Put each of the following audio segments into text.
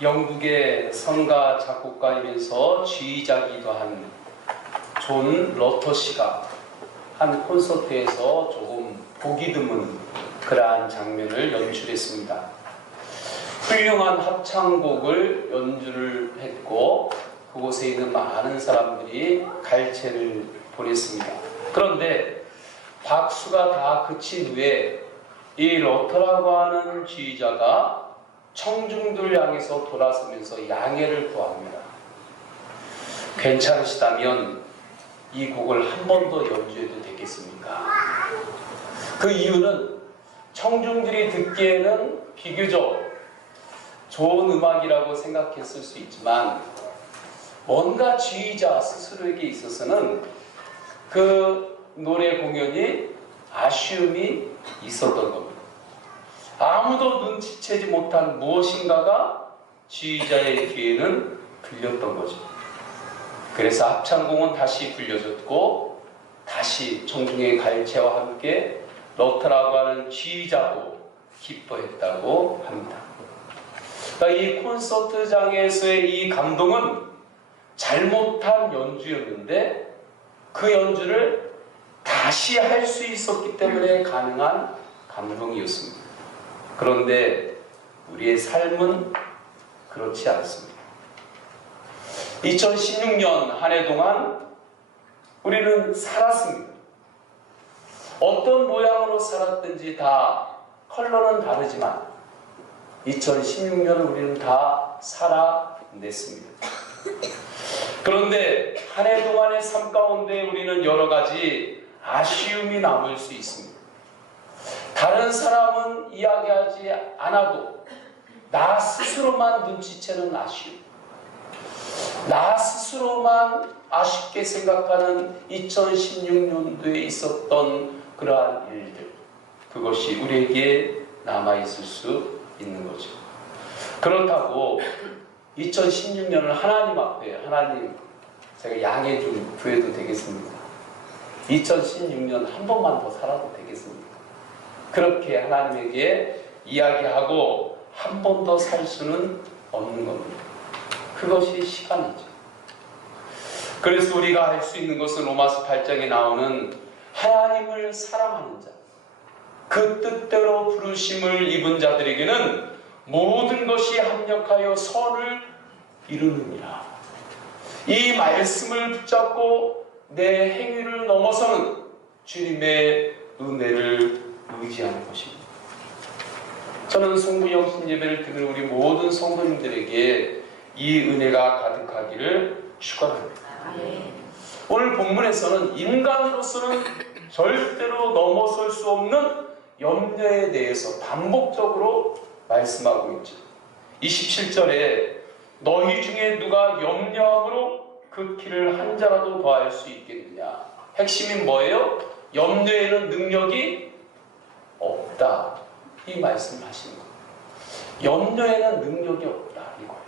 영국의 성가 작곡가이면서 지휘자기도 한 존 러터 씨가 한 콘서트에서 조금 보기 드문 그러한 장면을 연출했습니다. 훌륭한 합창곡을 연주를 했고 그곳에 있는 많은 사람들이 갈채를 보냈습니다. 그런데 박수가 다 그친 후에 이 러터라고 하는 지휘자가 청중들 향해서 돌아서면서 양해를 구합니다. 괜찮으시다면 이 곡을 한 번 더 연주해도 되겠습니까? 그 이유는 청중들이 듣기에는 비교적 좋은 음악이라고 생각했을 수 있지만 뭔가 지휘자 스스로에게 있어서는 그 노래 공연이 아쉬움이 있었던 겁니다. 아무도 눈치채지 못한 무엇인가가 지휘자의 귀에는 들렸던 거죠. 그래서 합창공은 다시 불려졌고 다시 청중의 갈채와 함께 러터라고 하는 지휘자도 기뻐했다고 합니다. 그러니까 이 콘서트장에서의 이 감동은 잘못한 연주였는데 그 연주를 다시 할 수 있었기 때문에 가능한 감동이었습니다. 그런데 우리의 삶은 그렇지 않습니다. 2016년 한 해 동안 우리는 살았습니다. 어떤 모양으로 살았든지 다 컬러는 다르지만 2016년을 우리는 다 살아냈습니다. 그런데 한 해 동안의 삶 가운데 우리는 여러 가지 아쉬움이 남을 수 있습니다. 다른 사람은 이야기하지 않아도 나 스스로만 눈치채는 아쉬움, 나 스스로만 아쉽게 생각하는 2016년도에 있었던 그러한 일들, 그것이 우리에게 남아있을 수 있는 거죠. 그렇다고 2016년을 하나님 앞에, 하나님 제가 양해 좀 구해도 되겠습니까? 2016년 한 번만 더 살아도 되겠습니까? 그렇게 하나님에게 이야기하고 한 번 더 살 수는 없는 겁니다. 그것이 시간이죠. 그래서 우리가 할 수 있는 것은 로마서 8장에 나오는 하나님을 사랑하는 자, 그 뜻대로 부르심을 입은 자들에게는 모든 것이 합력하여 선을 이루느니라. 이 말씀을 붙잡고 내 행위를 넘어서는 주님의 은혜를 의지하는 것입니다. 저는 성부 영신 예배를 드리는 우리 모든 성도님들에게 이 은혜가 가득하기를 축원합니다. 오늘 본문에서는 인간으로서는 절대로 넘어설 수 없는 염려에 대해서 반복적으로 말씀하고 있죠. 27절에 너희 중에 누가 염려함으로 그 길을 한 자라도 더할 수 있겠느냐. 핵심이 뭐예요? 염려에는 능력이 없다. 이 말씀을 하시는 거예요. 염려에는 능력이 없다. 이거예요.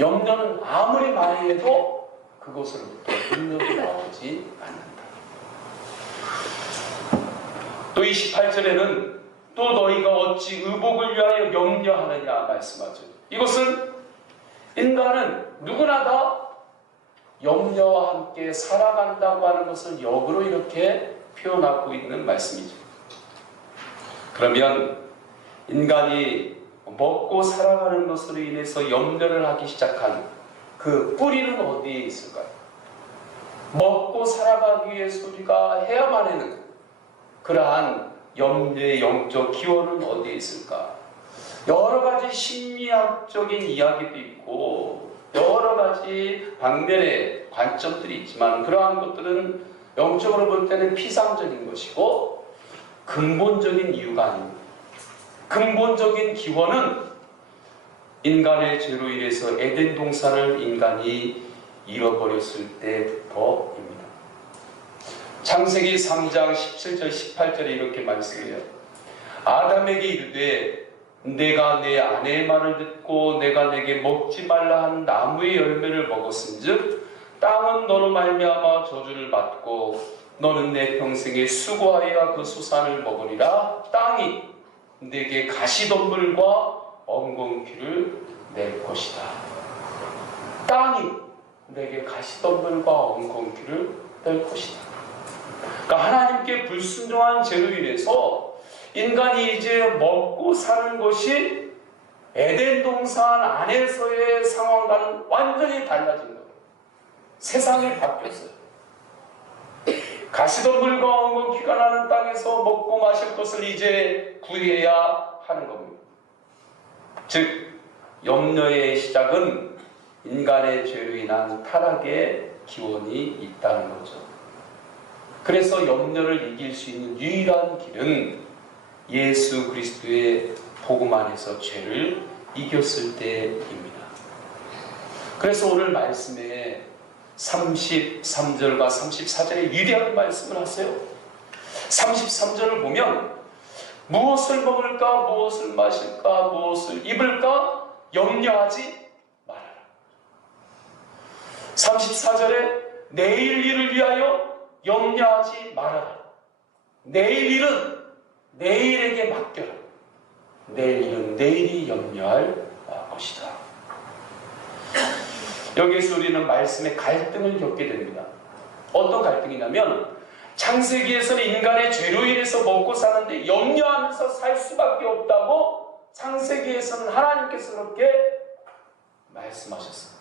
염려는 아무리 많이 해도 그것으로부터 능력이 나오지 않는다. 또 28절에는 또 너희가 어찌 의복을 위하여 염려하느냐 말씀하죠. 이것은 인간은 누구나 다 염려와 함께 살아간다고 하는 것을 역으로 이렇게 표현하고 있는 말씀이죠. 그러면 인간이 먹고 살아가는 것으로 인해서 염려를 하기 시작한 그 뿌리는 어디에 있을까요? 먹고 살아가기 위해서 우리가 해야만 하는 그러한 염려의 영적 기원은 어디에 있을까? 여러 가지 심리학적인 이야기도 있고 여러 가지 방면의 관점들이 있지만 그러한 것들은 영적으로 볼 때는 피상적인 것이고 근본적인 이유가 아닙니다. 근본적인 기원은 인간의 죄로 인해서 에덴 동산을 인간이 잃어버렸을 때부터입니다. 창세기 3장 17절 18절에 이렇게 말씀해요. 아담에게 이르되 내가 내 아내의 말을 듣고 내가 내게 먹지 말라 한 나무의 열매를 먹었은즉 땅은 너로 말미암아 저주를 받고 너는 내 평생에 수고하여 그 수산을 먹으리라. 땅이 내게 가시덤불과 엉겅퀴를 낼 것이다. 땅이 내게 가시덤불과 엉겅퀴를 뗄 것이다. 그러니까 하나님께 불순종한 죄로 인해서 인간이 이제 먹고 사는 것이 에덴 동산 안에서의 상황과는 완전히 달라진 거예요. 세상이 바뀌었어요. 가시덤불과 엉겅퀴가 나는 땅에서 먹고 마실 것을 이제 구해야 하는 겁니다. 즉 염려의 시작은 인간의 죄로 인한 타락의 기원이 있다는 거죠. 그래서 염려를 이길 수 있는 유일한 길은 예수 그리스도의 복음 안에서 죄를 이겼을 때입니다. 그래서 오늘 말씀에 33절과 34절에 위대한 말씀을 하세요. 33절을 보면 무엇을 먹을까, 무엇을 마실까, 무엇을 입을까 염려하지 말아라. 34절에 내일 일을 위하여 염려하지 말아라. 내일 일은 내일에게 맡겨라. 내일 일은 내일이 염려할 것이다. 여기에서 우리는 말씀의 갈등을 겪게 됩니다. 어떤 갈등이냐면 창세기에서는 인간의 죄로 인해서 먹고 사는데 염려하면서 살 수밖에 없다고 창세기에서는 하나님께서 그렇게 말씀하셨어요.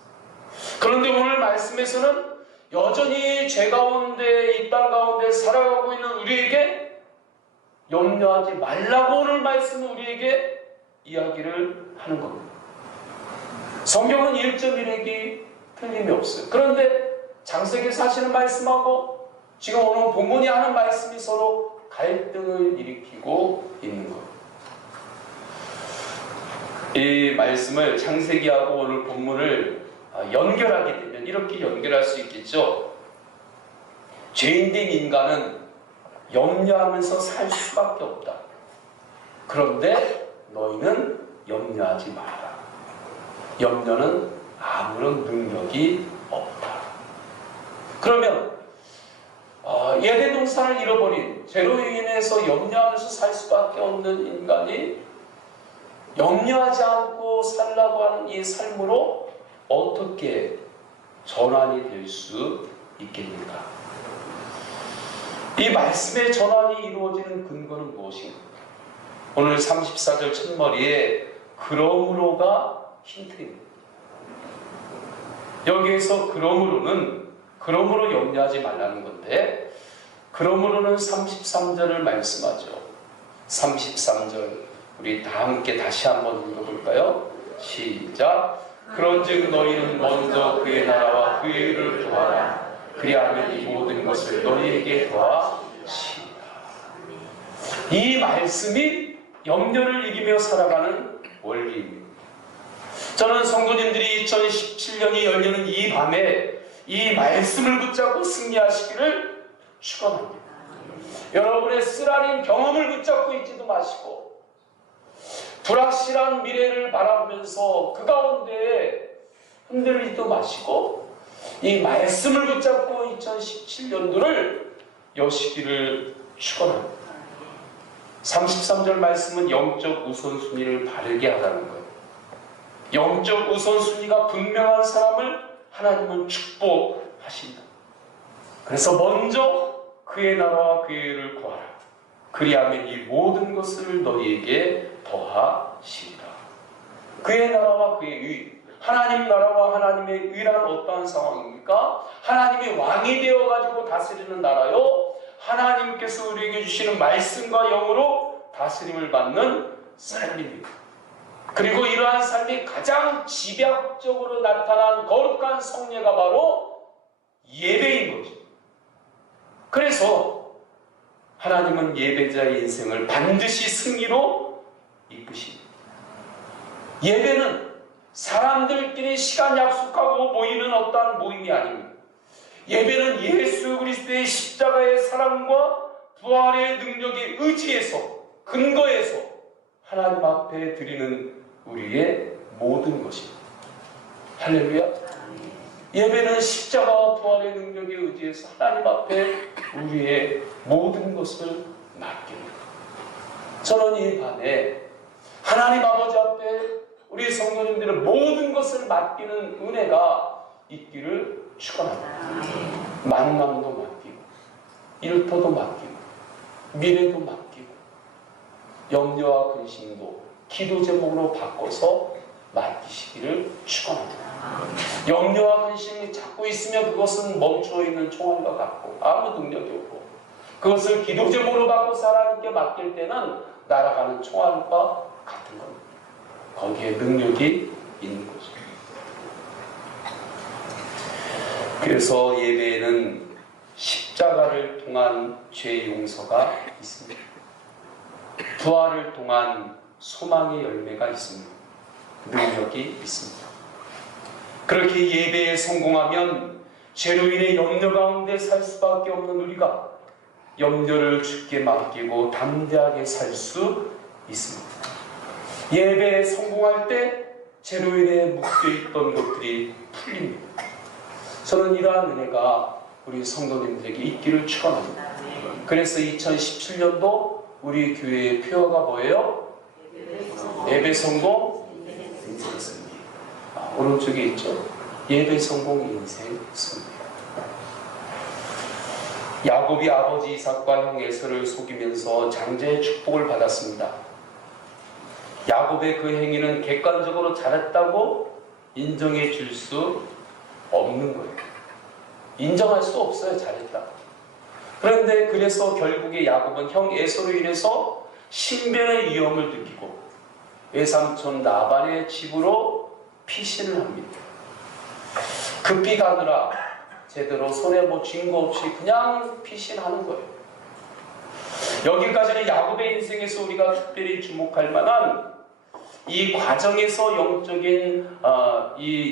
그런데 오늘 말씀에서는 여전히 죄 가운데 이 땅 가운데 살아가고 있는 우리에게 염려하지 말라고 오늘 말씀은 우리에게 이야기를 하는 겁니다. 성경은 1.1핵이 틀림이 없어요. 그런데 창세기에서 하시는 말씀하고 지금 오늘 본문이 하는 말씀이 서로 갈등을 일으키고 있는 거예요. 이 말씀을 창세기하고 오늘 본문을 연결하게 되면 이렇게 연결할 수 있겠죠. 죄인된 인간은 염려하면서 살 수밖에 없다. 그런데 너희는 염려하지 마라. 염려는 아무런 능력이 없다. 그러면 에덴 동산을 잃어버린 죄로 인해서 염려하면서 살 수밖에 없는 인간이 염려하지 않고 살라고 하는 이 삶으로 어떻게 전환이 될 수 있겠는가? 이 말씀의 전환이 이루어지는 근거는 무엇인가? 오늘 34절 첫머리에 그러므로가 힌트입니다. 여기에서 그러므로 염려하지 말라는 건데 그러므로는 33절을 말씀하죠. 33절 우리 다 함께 다시 한번 읽어볼까요? 시작. 그런즉 너희는 먼저 그의 나라와 그의 의를 구하라. 그리하면 이 모든 것을 너희에게 더하시리라. 이 말씀이 염려를 이기며 살아가는 원리입니다. 저는 성도님들이 2017년이 열리는 이 밤에 이 말씀을 붙잡고 승리하시기를 축원합니다. 여러분의 쓰라린 경험을 붙잡고 있지도 마시고 불확실한 미래를 바라보면서 그 가운데 흔들리지도 마시고 이 말씀을 붙잡고 2017년도를 여시기를 축원합니다. 33절 말씀은 영적 우선순위를 바르게 하라는 거예요. 영적 우선순위가 분명한 사람을 하나님은 축복하신다. 그래서 먼저 그의 나라와 그의 의를 구하라. 그리하면 이 모든 것을 너희에게 더하시리라. 그의 나라와 그의 의, 하나님 나라와 하나님의 의란 어떠한 상황입니까? 하나님의 왕이 되어가지고 다스리는 나라요, 하나님께서 우리에게 주시는 말씀과 영으로 다스림을 받는 삶입니다. 그리고 이러한 삶이 가장 집약적으로 나타난 거룩한 성례가 바로 예배인 거죠. 그래서 하나님은 예배자의 인생을 반드시 승리로 이끄십니다. 예배는 사람들끼리 시간 약속하고 모이는 어떠한 모임이 아닙니다. 예배는 예수 그리스도의 십자가의 사랑과 부활의 능력에 의지해서 근거해서 하나님 앞에 드리는 우리의 모든 것입니다. 할렐루야. 예배는 십자가와 부활의 능력에 의지해서 하나님 앞에 우리의 모든 것을 맡깁니다. 저는 이 밤에 하나님 아버지 앞에 우리 성도님들의 모든 것을 맡기는 은혜가 있기를 축원합니다. 만남도 맡기고, 일터도 맡기고, 미래도 맡기고, 염려와 근심도 기도 제목으로 바꿔서 맡기시기를 축원합니다. 염려와 근심이 자꾸 있으면 그것은 멈춰 있는 총알과 같고 아무 능력이 없고, 그것을 기도 제목으로 바꿔서 하나님께 맡길 때는 날아가는 총알과 같은 겁니다. 거기에 능력이 있는 거죠. 그래서 예배에는 십자가를 통한 죄 용서가 있습니다. 부활을 통한 소망의 열매가 있습니다. 능력이 있습니다. 그렇게 예배에 성공하면 죄로 인해 염려 가운데 살 수밖에 없는 우리가 염려를 주께 맡기고 담대하게 살 수 있습니다. 예배에 성공할 때 죄로 인해 묶여있던 것들이 풀립니다. 저는 이러한 은혜가 우리 성도님들에게 있기를 축원합니다. 그래서 2017년도 우리 교회의 표어가 뭐예요? 예배 성공, 인생 승리. 오른쪽에 있죠? 예배 성공, 인생 승리. 야곱이 아버지 이삭과 형 에서를 속이면서 장자의 축복을 받았습니다. 야곱의 그 행위는 객관적으로 잘했다고 인정해 줄 수 없는 거예요. 인정할 수 없어요. 잘했다. 그런데 그래서 결국에 야곱은 형 에서로 인해서 신변의 위험을 느끼고 외삼촌 라반의 집으로 피신을 합니다. 급히 가느라 제대로 손에 뭐 쥔 거 없이 그냥 피신하는 거예요. 여기까지는 야곱의 인생에서 우리가 특별히 주목할 만한 이 과정에서 영적인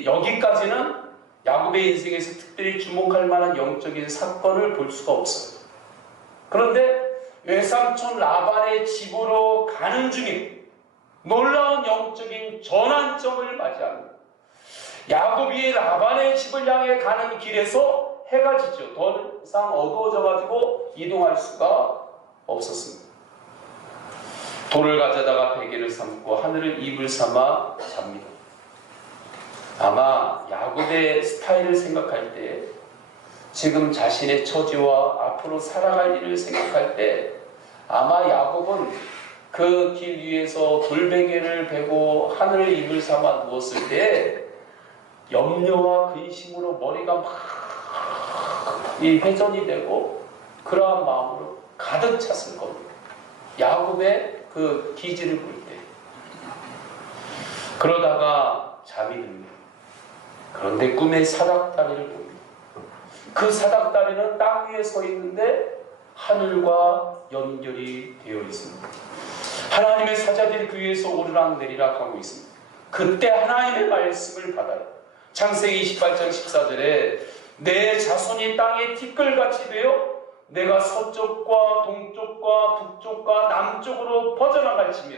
여기까지는 야곱의 인생에서 특별히 주목할 만한 영적인 사건을 볼 수가 없어요. 그런데 외삼촌 라반의 집으로 가는 중에 놀라운 영적인 전환점을 맞이합니다. 야곱이 라반의 집을 향해 가는 길에서 해가 지죠. 더 이상 어두워져가지고 이동할 수가 없었습니다. 돌을 가져다가 베개를 삼고 하늘을 이불 삼아 잡니다. 아마 야곱의 스타일을 생각할 때, 지금 자신의 처지와 앞으로 살아갈 일을 생각할 때 아마 야곱은 그 길 위에서 돌베개를 베고 하늘을 이불 삼아 누웠을 때 염려와 근심으로 머리가 막 회전이 되고 그러한 마음으로 가득 찼을 겁니다. 야곱의 그 기질을 볼 때. 그러다가 잠이 듭니다. 그런데 꿈에 사닥다리를 봅니다. 그 사닥다리는 땅 위에 서 있는데 하늘과 연결이 되어 있습니다. 하나님의 사자들이 그 위에서 오르락내리락 하고 있습니다. 그때 하나님의 말씀을 받아요. 창세기 28장 14절에 내 자손이 땅에 티끌같이 되어 내가 서쪽과 동쪽과 북쪽과 남쪽으로 퍼져나갈지며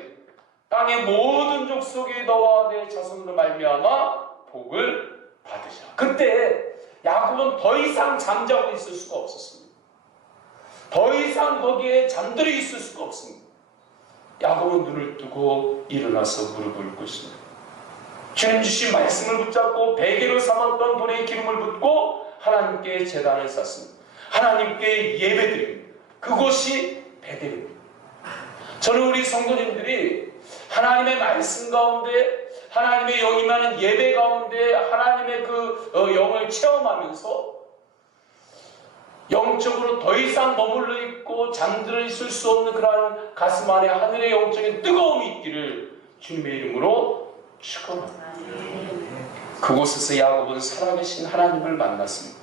땅의 모든 족속이 너와 내 자손으로 말미암아 복을 받으시라. 그때 야곱은 더 이상 잠자고 있을 수가 없었습니다. 더 이상 거기에 잠들어 있을 수가 없습니다. 야곱은 눈을 뜨고 일어나서 무릎을 꿇습니다. 주님 주신 말씀을 붙잡고 베개로 삼았던 돌에 기름을 붓고 하나님께 제단을 쌓습니다. 하나님께 예배드립니다. 그곳이 베델입니다. 저는 우리 성도님들이 하나님의 말씀 가운데, 하나님의 영임하는 예배 가운데 하나님의 그 영을 체험하면서 영적으로 더 이상 머물러 있고 잠들어 있을 수 없는 그러한 가슴 안에 하늘의 영적인 뜨거움이 있기를 주님의 이름으로 축원합니다. 그곳에서 야곱은 살아계신 하나님을 만났습니다.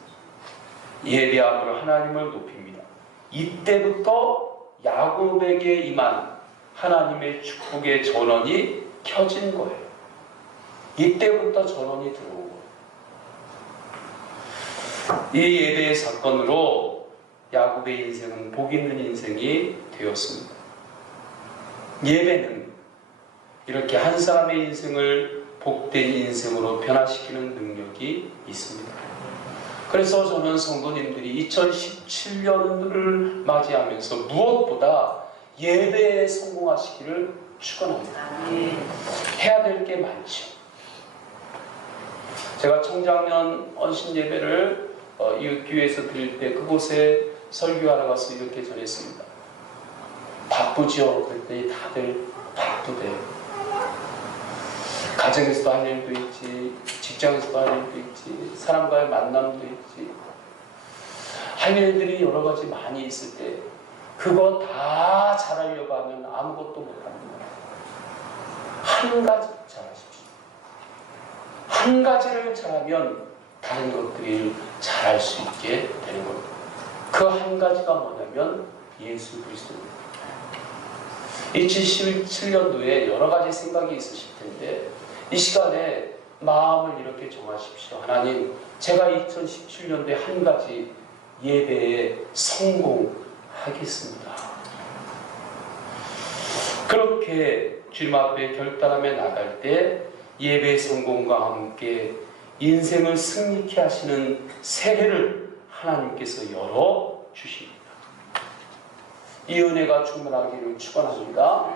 예배함으로 하나님을 높입니다. 이때부터 야곱에게 임한 하나님의 축복의 전원이 켜진 거예요. 이때부터 전원이 들어온 거예요. 이 예배의 사건으로 야곱의 인생은 복 있는 인생이 되었습니다. 예배는 이렇게 한 사람의 인생을 복된 인생으로 변화시키는 능력이 있습니다. 그래서 저는 성도님들이 2017년을 맞이하면서 무엇보다 예배에 성공하시기를 축원합니다. 해야 될 게 많죠. 제가 청장년 언신 예배를 이 교회에서 드릴 때 그곳에 설교하러 가서 이렇게 전했습니다. 바쁘죠? 그랬더니 다들 바쁘대요. 가정에서도 할 일도 있지, 직장에서도 할 일도 있지, 사람과의 만남도 있지. 할 일들이 여러 가지 많이 있을 때 그거 다 잘하려고 하면 아무것도 못합니다. 한 가지 잘하십시오. 한 가지를 잘하면 다른 것들을 잘할 수 있게 되는 겁니다. 그 한 가지가 뭐냐면 예수 그리스도입니다. 2017년도에 여러 가지 생각이 있으실 텐데 이 시간에 마음을 이렇게 정하십시오. 하나님, 제가 2017년도에 한 가지 예배에 성공하겠습니다. 그렇게 주님 앞에 결단하며 나갈 때 예배 성공과 함께 인생을 승리케 하시는 새해를 하나님께서 열어 주십니다. 이 은혜가 충만하기를 축원합니다.